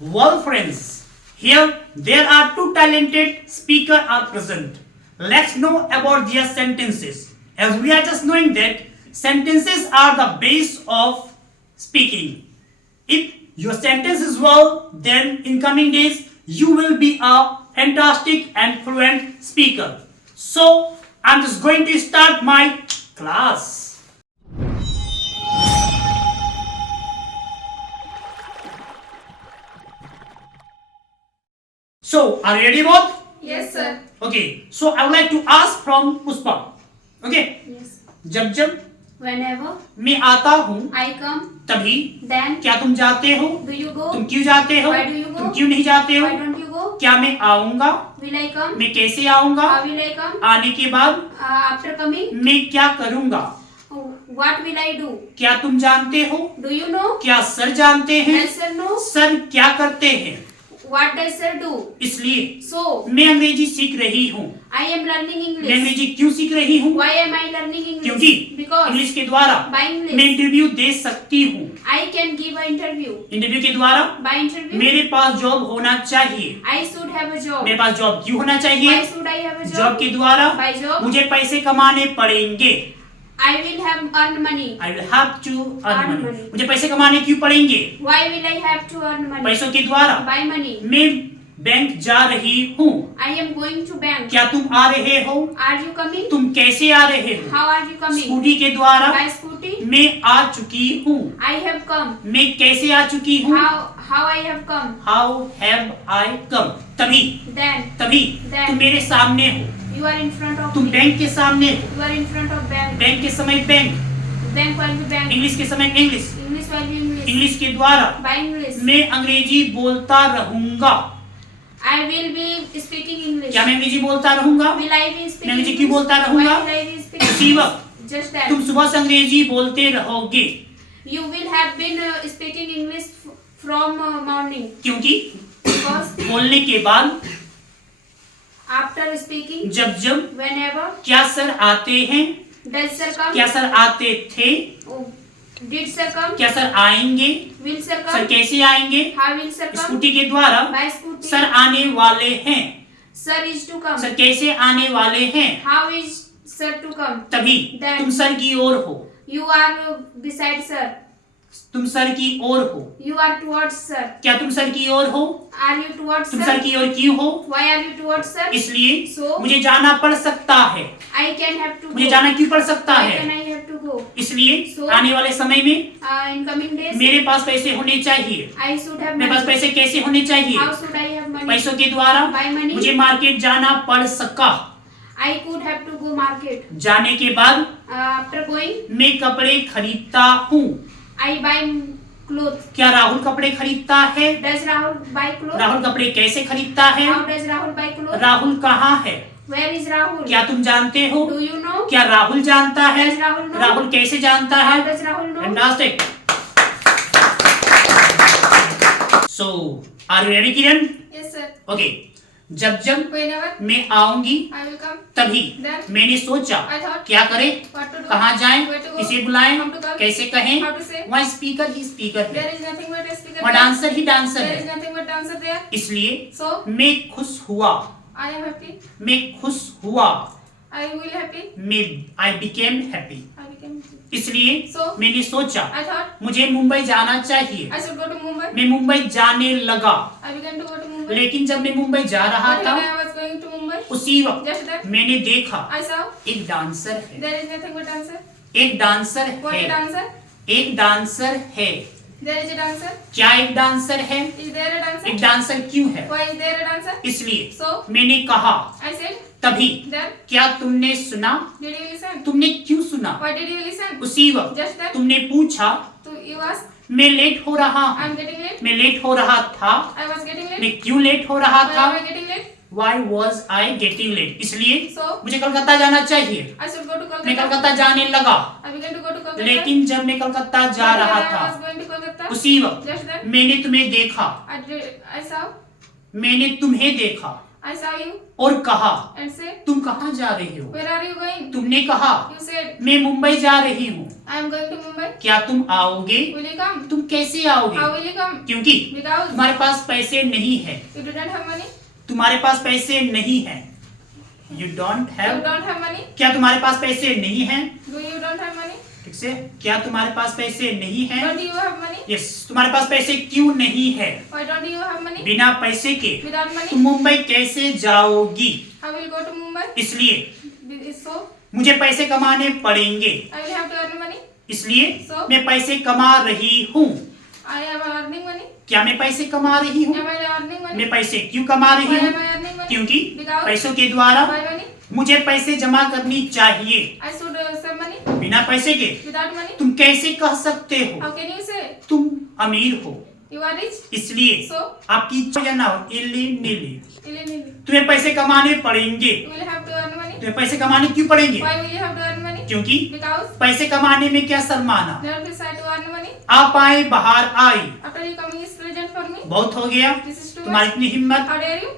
Well, friends, here there are two talented speakers are present. Let's know about their sentences. As we are just knowing that sentences are the base of speaking. If your sentence is well, then in coming days you will be a fantastic and fluent speaker. So I'm just going to start my class. So, are you ready both? Yes, sir. Okay. So, I would like to ask from Puspa. Okay. Yes. जब Whenever मैं आता हूँ I come, तभी then क्या तुम जाते हो? do you go? तुम क्यों जाते हो? Why do you go? तुम क्यों नहीं जाते हो? Why don't you go? क्या मैं आऊँगा? Will I come? मैं कैसे आऊँगा? How will I come? आने के बाद After coming, मैं क्या करूँगा? what will I do? क्या तुम जानते हो? Do you know? क्या सर जानते हैं? Yes, sir, no. सर क्या करते हैं? What does sir do? इसलिए So, मैं अंग्रेजी सीख रही हूँ. I am learning मैं English. अंग्रेजी क्यों सीख रही हूँ? Why am I learning English? क्योंकि Because इंग्लिश के द्वारा by मैं English, इंटरव्यू दे सकती हूँ. I can give an interview. Interview के द्वारा By interview, मेरे पास जॉब होना चाहिए. I should have a job. मेरे पास जॉब क्यों होना चाहिए? Why should I have a job job? के द्वारा By job, मुझे पैसे कमाने पड़ेंगे. I will have earn money. I will have to earn Earn money. money. मुझे पैसे कमाने क्यों पड़ेंगे? Why will I have to earn money? पैसों के द्वारा By money. मैं बैंक जा रही हूँ. I am going to bank. क्या तुम आ रहे हो? Are you coming? तुम कैसे आ रहे हो? How are you coming? Scooty के द्वारा By scooty. मैं आ चुकी हूँ. I have come. मैं कैसे आ चुकी हूँ? How I have come? How have I come? तभी Then तुम मेरे सामने हो. you are in front of तुम me. बैंक के सामने हो. You are in front of bank. Bank के समय bank, Bank while you bank. English के समय English, English while you English. English के द्वारा By English. मैं अंग्रेजी बोलता रहूंगा. I will be speaking English. क्या मैं अंग्रेजी बोलता रहूंगा? Will I be speaking मैं अंग्रेजी English? क्यों बोलता रहूंगा? Why will I be speaking उसी English? वक्त Just that. तुम सुबह से अंग्रेजी बोलते रहोगे. You will have been speaking English from morning. क्योंकि Because बोलने के बाद after speaking, जब whenever क्या सर आते हैं? does sir come? क्या सर आते थे? Oh, did sir come? क्या सर आएंगे? Will sir sir come? कैसे आएंगे? How will sir come? Scooty के द्वारा By scooty. सर आने वाले हैं. Sir is to come. Sir कैसे आने वाले हैं? How is sir to come? तभी Then- तुम सर की ओर हो. You are beside sir. तुम सर की ओर हो. You are towards sir. क्या तुम सर की ओर हो? Are you towards तुम सर sir? की ओर क्यों हो? Why are you towards sir? इसलिए So- मुझे जाना पड़ सकता है. I can have to मुझे go. जाना क्यों पड़ सकता Why can है? I have to go? इसलिए So- आने वाले समय में In coming days, मेरे पास पैसे होने चाहिए. I should have मेरे पास money. पैसे कैसे होने चाहिए? How should I have money? पैसों के द्वारा By money. मुझे मार्केट जाना पड़ सका. I could have to go market. जाने के बाद After going, मैं कपड़े खरीदता हूँ. I buy clothes. क्या राहुल कपड़े खरीदता है? Does Rahul buy clothes? Rahul कपड़े कैसे खरीदता है? How does Rahul buy clothes? Rahul कहाँ है? Where is Rahul? क्या तुम जानते हो? Do you know? क्या राहुल जानता है? Does Rahul know? राहुल कैसे जानता How है? does Rahul know? Fantastic. So, are you ready, Kiran? Yes, sir. Okay. जब Whenever मैं आऊंगी I will come, तभी Then- मैंने सोचा I thought क्या करें, what to do, कहाँ जाएं, where to go, किसे बुलाएं, how to come, कैसे कहें. how to say. वहाँ स्पीकर ही स्पीकर है, There is nothing but a speaker. वहाँ there. Dancer he dancer There is है. nothing but dancer there. इसलिए So मैं खुश हुआ. I am happy. मैं खुश हुआ. I will happy. मैं I became happy. I became happy. इसलिए So मैंने सोचा I thought मुझे मुंबई जाना चाहिए. I should go to Mumbai. मैं मुंबई जाने लगा. I began to go to Mumbai. लेकिन जब मैं मुंबई जा रहा But था when I was going to Mumbai, उसी वक्त just then मैंने देखा I saw एक डांसर है. there is nothing but dancer. एक डांसर What a है. dancer? एक डांसर है. There is a dancer. क्या एक डांसर है? Is there a dancer? एक डांसर क्यों है? Why is there a dancer? इसलिए So मैंने कहा I said, तभी then क्या तुमने सुना? did you listen? तुमने क्यों सुना? Why did you listen? उसी वक्त Just then तुमने पूछा to you ask, मैं लेट हो रहा हूँ. I'm getting late. मैं लेट हो रहा था. I was getting late. मैं क्यों लेट हो रहा Why था? am I getting late? Why was I getting late? इसलिए So मुझे कलकत्ता जाना चाहिए. I should go to मैं Kolkata. कलकत्ता जाने लगा. I began to go to Kolkata. लेकिन जब मैं कलकत्ता जा But रहा when I था was going to Kolkata, उसी वक्त just then मैंने तुम्हें देखा. I saw मैंने तुम्हें देखा. I saw you और कहा and said, तुम कहाँ जा रही हो? where are you going? तुमने कहा You said, मैं मुंबई जा रही हूँ। I am going to Mumbai. क्या तुम आओगे? Will you come? तुम कैसे आओगे? How will you come? क्योंकि Because तुम्हारे पास पैसे नहीं है। you didn't have money. तुम्हारे पास पैसे नहीं है। You don't You have। don't have money. क्या तुम्हारे पास पैसे नहीं है? Do you don't have money? ठीक से, क्या तुम्हारे पास पैसे नहीं है? Don't you have money? Yes, तुम्हारे पास पैसे क्यों नहीं है? Why don't you have money? बिना पैसे के Without money, तुम मुंबई कैसे जाओगी? I will go to Mumbai. इसलिए So मुझे पैसे कमाने पड़ेंगे। I will have to earn money. इसलिए So? मैं पैसे कमा रही हूँ। I am earning money. क्या मैं पैसे कमा रही हूँ? Am I earning money? मैं पैसे क्यों कमा रही Why हूँ? am I earning money? क्योंकि Because पैसों के द्वारा by money, मुझे पैसे जमा करनी चाहिए। I should save money. बिना पैसे के Without money, तुम कैसे कह सकते हो how can you say तुम अमीर हो? you are rich? इसलिए So आपकी इच्छा या ना हो, इल्ली नीली, you तुम्हें पैसे कमाने पड़ेंगे। will have to earn money. तुम्हें पैसे कमाने क्यों पड़ेंगे? Why will you have to earn money? क्योंकि Because पैसे कमाने में क्या शर्माना? never decide to earn money. आप आए बाहर आई, After you coming is present for me. बहुत हो गया This is too तुम्हारी much. इतनी हिम्मत। How dare you?